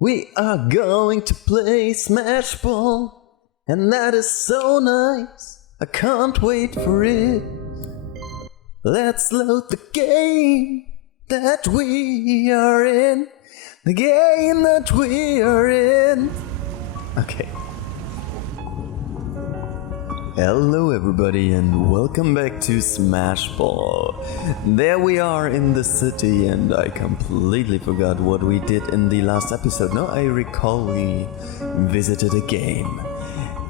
We are going to play Smashball, and that is so nice. I can't wait for it. Let's load the game that we are in. The game that we are in. Okay. Hello everybody and welcome back to Smashball. There we are in the city and I completely forgot what we did in the last episode. No, I recall we visited a game.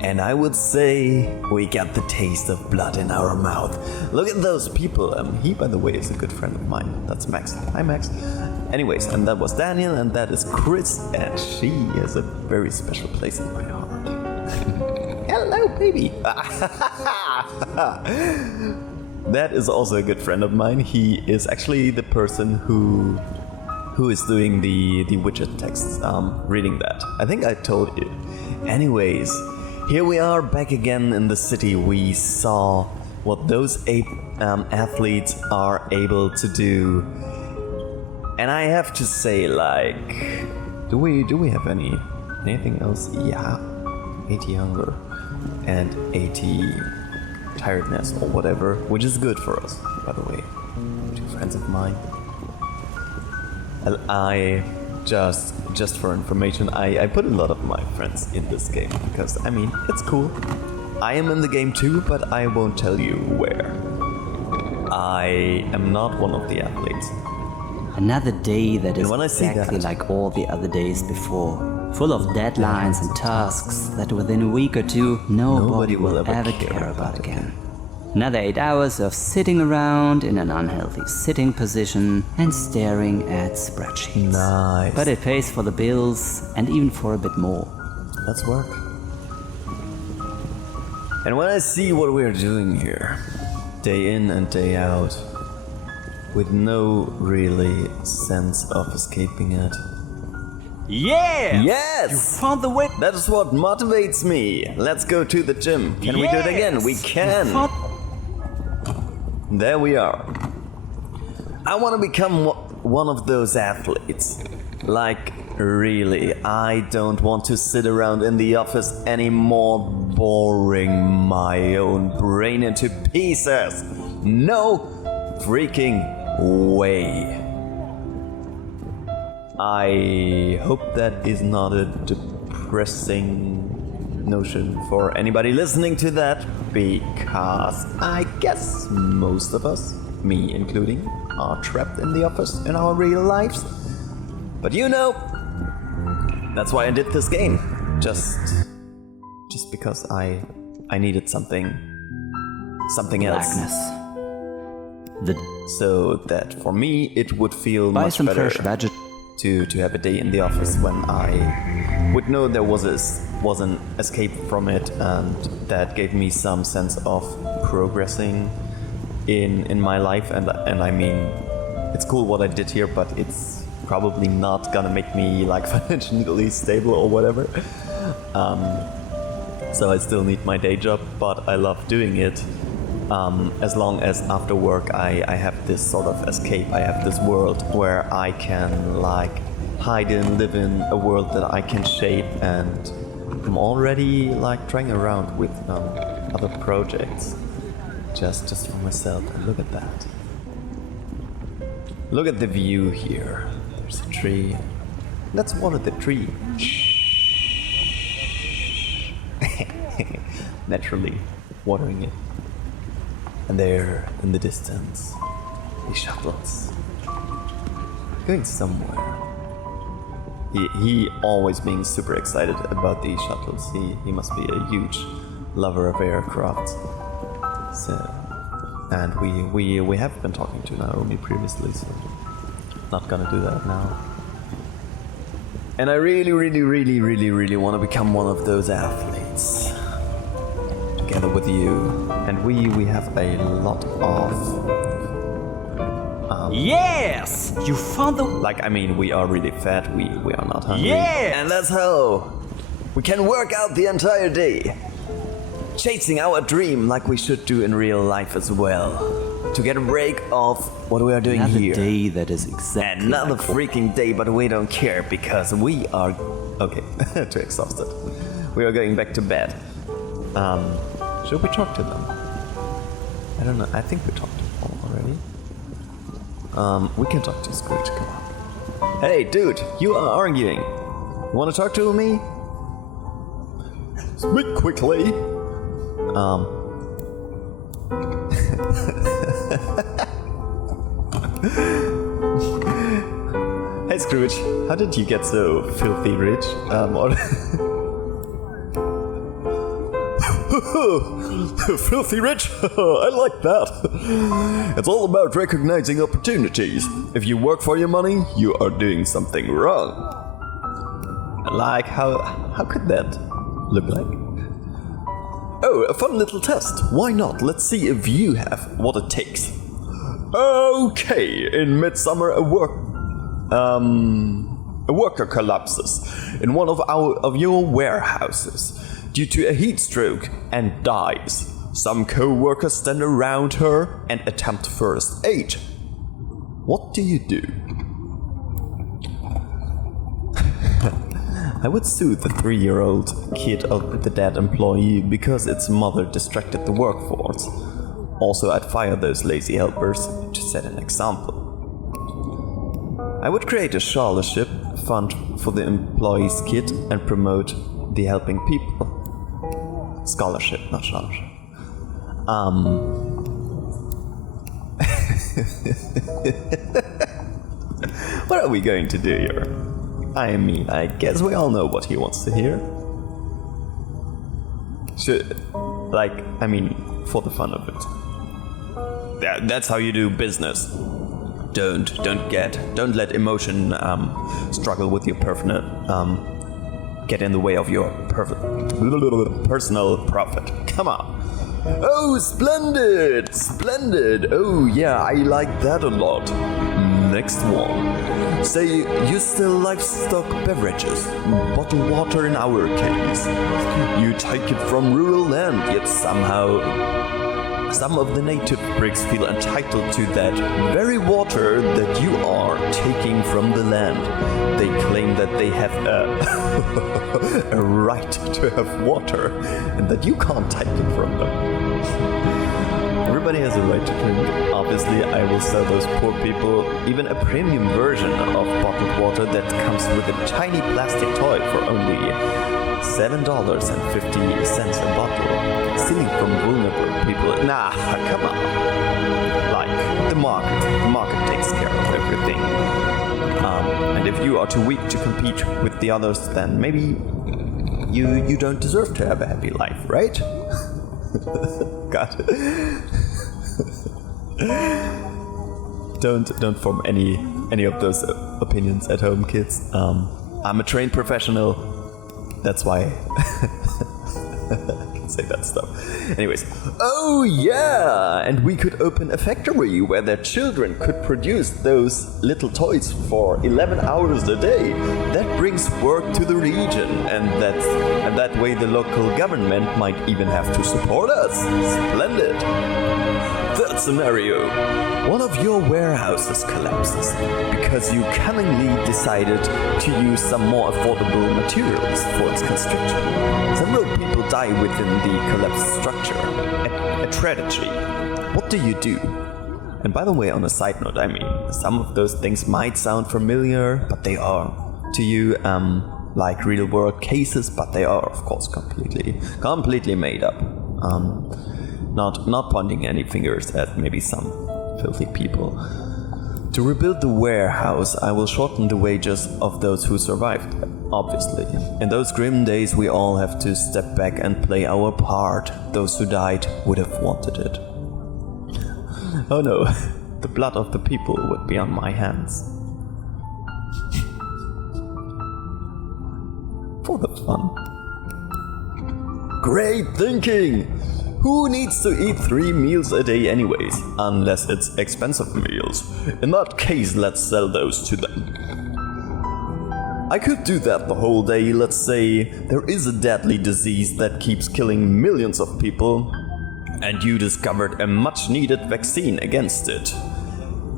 And I would say we got the taste of blood in our mouth. Look at those people. He, by the way, is a good friend of mine. That's Max. Hi, Max. Anyways, and that was Daniel and that is Chris. And she has a very special place in my heart. Hello, baby. That is also a good friend of mine. He is actually the person who is doing the widget texts, reading that. I think I told you. Anyways, here we are back again in the city. We saw what those 8 athletes are able to do. And I have to say, like, do we have anything else? Yeah. 80 hunger and 80 tiredness or whatever, which is good for us, by the way. 2 friends of mine. I just for information, I put a lot of my friends in this game because I mean it's cool. I am in the game too, but I won't tell you where. I am not one of the athletes. Another day that is exactly like all the other days before. Full of deadlines and tasks that within a week or two nobody will ever care about again. Another 8 hours of sitting around in an unhealthy sitting position and staring at spreadsheets. Nice. But it pays for the bills and even for a bit more. Let's work. And when I see what we're doing here, day in and day out, with no really sense of escaping it. Yeah! Yes! You found the way! That is what motivates me. Let's go to the gym. Can we do it again? We can. There we are. I want to become one of those athletes. Like, really, I don't want to sit around in the office anymore, boring my own brain into pieces. No freaking way. I hope that is not a depressing notion for anybody listening to that, because I guess most of us, me including, are trapped in the office in our real lives. But you know, that's why I did this game. Just because I needed something else. Blackness. So that for me it would feel Buy much some better fresh vegetables. to have a day in the office when I would know there was an escape from it, and that gave me some sense of progressing in my life. And I mean, it's cool what I did here, but it's probably not gonna make me like financially stable or whatever. So I still need my day job, but I love doing it. As long as after work I have this sort of escape, I have this world where I can like hide in, live in a world that I can shape, and I'm already like trying around with other projects just for myself. And look at that. Look at the view here. There's a tree. Let's water the tree. Naturally watering it. And there, in the distance, the shuttles going somewhere. He always being super excited about these shuttles. He must be a huge lover of aircraft. So, and we have been talking to Naomi previously, so not gonna do that now. And I really want to become one of those athletes. Together with you, and we have a lot of Yes! You found the... like, I mean, we are really fat, we are not hungry. Yes! And that's how we can work out the entire day, chasing our dream like we should do in real life as well. to get a break of what we are doing Another here. day that is exactly Another like freaking day, but we don't care because we are... Okay, too exhausted. We are going back to bed. Should we talk to them? I don't know, I think we talked to them already. We can talk to Scrooge, come on. Hey, dude, you are arguing. You want to talk to me? Speak quickly. Hey Scrooge, how did you get so filthy rich? Filthy rich? I like that. It's all about recognizing opportunities. If you work for your money, you are doing something wrong. Like, how could that look like? Oh, a fun little test. Why not? Let's see if you have what it takes. Okay, in midsummer, a worker collapses in one of your warehouses due to a heat stroke and dies. Some co-workers stand around her and attempt first aid. What do you do? I would sue the 3-year-old kid of the dead employee because its mother distracted the workforce. Also, I'd fire those lazy helpers to set an example. I would create a scholarship fund for the employee's kid and promote the helping people. Scholarship, not scholarship. What are we going to do here? I mean, I guess we all know what he wants to hear. For the fun of it. That's how you do business. Don't let emotion struggle with your get in the way of your personal profit. Come on. Oh, splendid! Oh yeah, I like that a lot. Next one. Say you sell livestock beverages, bottled water in our case. You take it from rural land, yet somehow some of the native Brits feel entitled to that very water that you are taking from the land. They claim that they have a right to have water and that you can't take it from them. Everybody has a right to drink. Obviously, I will sell those poor people even a premium version of bottled water that comes with a tiny plastic toy for only $7.50 a bottle. Stealing from vulnerable people. Nah, come on. Like, the market takes care of everything. And if you are too weak to compete with the others, then maybe you don't deserve to have a happy life, right? God. Don't form any of those opinions at home, kids. I'm a trained professional. That's why I can say that stuff. Anyways, oh yeah, and we could open a factory where their children could produce those little toys for 11 hours a day. That brings work to the region, and that way the local government might even have to support us. Splendid. Third scenario. One of your warehouses collapses because you cunningly decided to use some more affordable materials for its construction. Several people die within the collapsed structure. A tragedy. What do you do? And by the way, on a side note, I mean, some of those things might sound familiar, but they are to you like real world cases, but they are of course completely made up. Not pointing any fingers at maybe some filthy people. To rebuild the warehouse, I will shorten the wages of those who survived, obviously. In those grim days, we all have to step back and play our part. Those who died would have wanted it. Oh no, the blood of the people would be on my hands. For the fun. Great thinking! Who needs to eat 3 meals a day anyways? Unless it's expensive meals. In that case, let's sell those to them. I could do that the whole day. Let's say there is a deadly disease that keeps killing millions of people. and you discovered a much needed vaccine against it.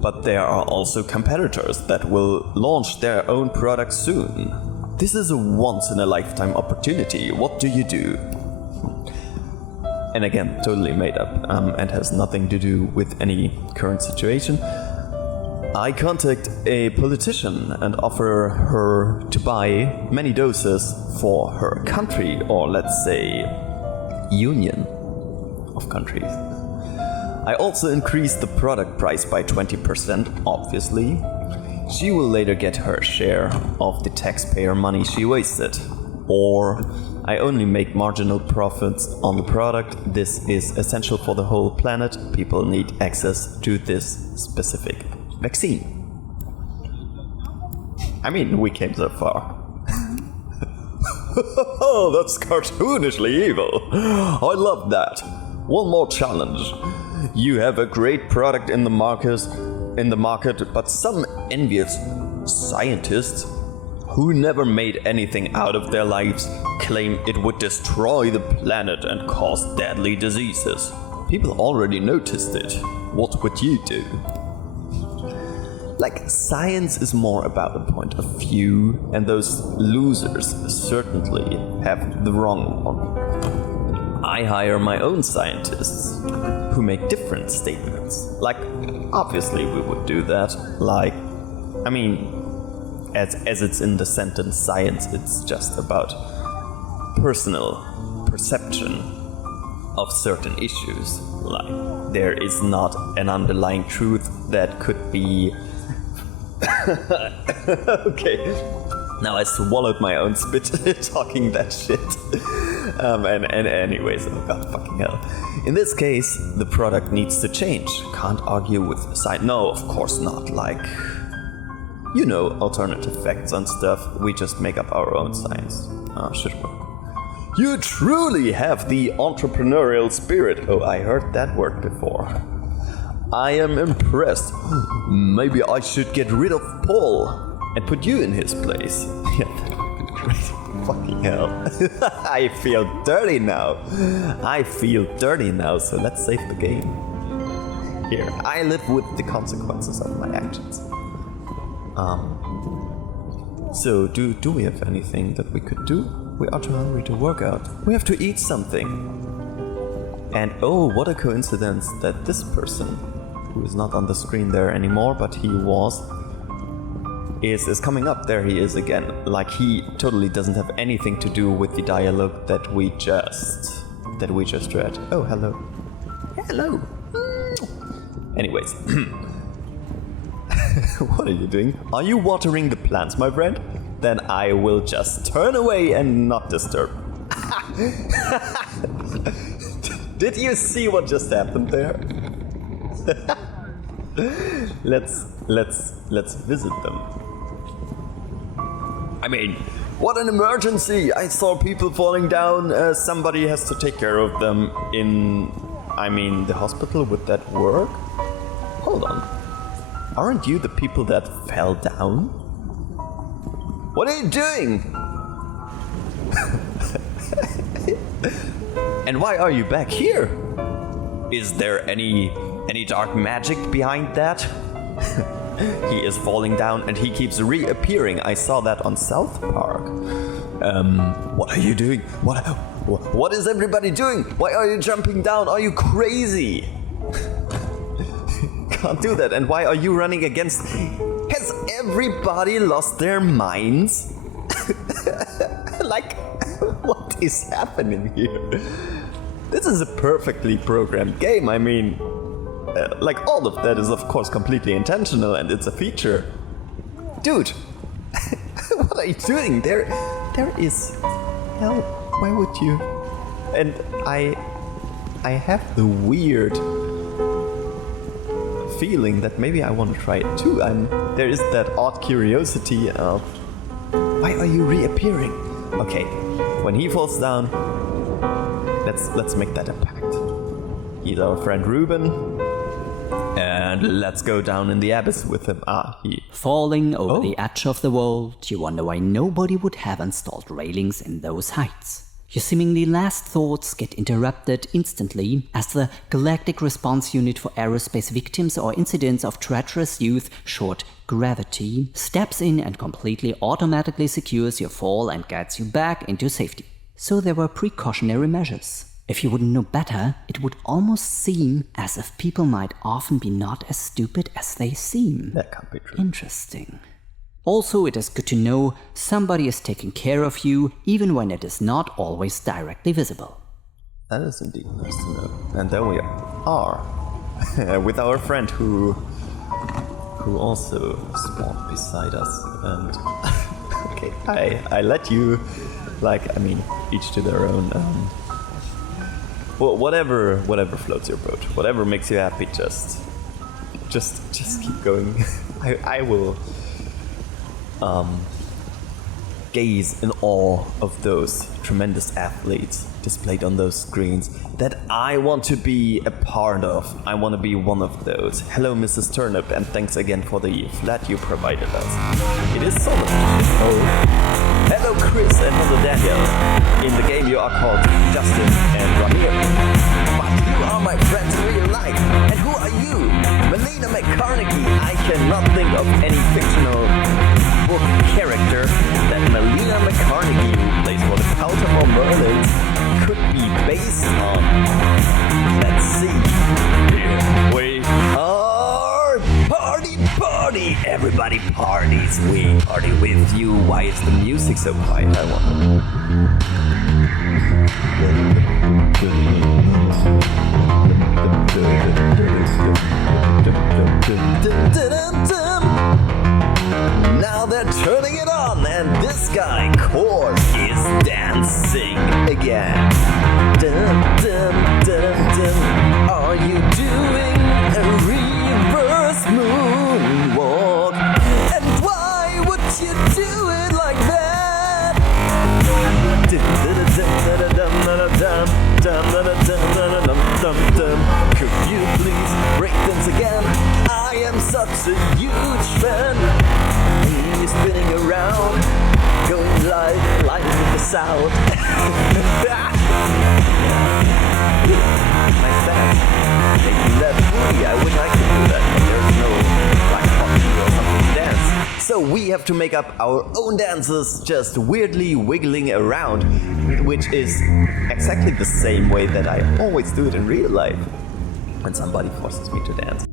But there are also competitors that will launch their own products soon. This is a once-in-a-lifetime opportunity. What do you do? And again, totally made up and has nothing to do with any current situation. I contact a politician and offer her to buy many doses for her country, or let's say, union of countries. I also increase the product price by 20%, obviously. She will later get her share of the taxpayer money she wasted. Or I only make marginal profits on the product. This is essential for the whole planet. People need access to this specific vaccine. I mean, we came so far. Oh, that's cartoonishly evil. I love that. One more challenge. You have a great product in the market, but some envious scientists who never made anything out of their lives claim it would destroy the planet and cause deadly diseases. People already noticed it. What would you do? Like, science is more about a point of view, and those losers certainly have the wrong one. I hire my own scientists who make different statements. Like, obviously we would do that. Like, I mean, as it's in the sentence science, it's just about personal perception of certain issues. Like, there is not an underlying truth that could be... Okay. Now I swallowed my own spit talking that shit. And anyways, oh god fucking hell. In this case, the product needs to change. Can't argue with science. No, of course not. Like, you know, alternative facts and stuff. We just make up our own science. Should work. You truly have the entrepreneurial spirit. Oh, I heard that word before. I am impressed. Maybe I should get rid of Paul and put you in his place. Yeah, that would be great. Fucking hell. I feel dirty now. So let's save the game. Here, I live with the consequences of my actions. So do we have anything that we could do? We are too hungry to work out. We have to eat something. And oh, what a coincidence that this person, who is not on the screen there anymore, but he was, is coming up. There he is again. Like, he totally doesn't have anything to do with the dialogue that we just read. Oh, hello. Hello. Anyways. What are you doing? Are you watering the plants, my friend? Then I will just turn away and not disturb. Did you see what just happened there? Let's visit them. I mean, what an emergency! I saw people falling down. Somebody has to take care of them in, the hospital. Would that work? Hold on. Aren't you the people that fell down? What are you doing? And why are you back here? Is there any dark magic behind that? He is falling down and he keeps reappearing. I saw that on South Park. What are you doing? What is everybody doing? Why are you jumping down? Are you crazy? Can't do that. And why are you running against... Has everybody lost their minds? Like, what is happening here? This is a perfectly programmed game. I mean, like, all of that is of course completely intentional and it's a feature. Dude, what are you doing? There is help. Why would you? And I have the weird feeling that maybe I want to try it too. There is that odd curiosity of, why are you reappearing? Okay, when he falls down, let's make that a pact. He's our friend Ruben, and let's go down in the abyss with him. Falling over the edge of the world, you wonder why nobody would have installed railings in those heights. Your seemingly last thoughts get interrupted instantly as the Galactic Response Unit for Aerospace Victims or Incidents of Treacherous Youth, short Gravity, steps in and completely automatically secures your fall and guides you back into safety. So there were precautionary measures. If you wouldn't know better, it would almost seem as if people might often be not as stupid as they seem. That can't be true. Interesting. Also, it is good to know somebody is taking care of you, even when it is not always directly visible. That is indeed nice to know. And there we are, with our friend who also spawned beside us. And okay, I let you, each to their own. Well, whatever floats your boat, whatever makes you happy, just keep going. I will gaze in awe of those tremendous athletes displayed on those screens that I want to be a part of. I want to be one of those. Hello, Mrs. Turnip, and thanks again for the flat you provided us. It is so much. Oh, hello, Chris and hello, Daniel. In the game, you are called Justin and Ramir. But you are my friends in real life. And who are you? Melina McCartney. I cannot think of any fictional book character that Melina McCartney, who plays for the Baltimore Merlins, could be based on. Let's see. Here we are. Party. Everybody parties. We party with you. Why is the music so quiet? I wonder. Now they're turning it on, and this guy, Cord, is dancing again. Dum, dum, dum, dum. Are you doing a reverse moonwalk? And why would you do it like that? Could you please break dance again? I am such a huge fan. He's spinning around, going live with the sound. Nice dance. Making that free. I wish I could do that, but there's no black pocket or something to dance. So we have to make up our own dances, just weirdly wiggling around, which is exactly the same way that I always do it in real life when somebody forces me to dance.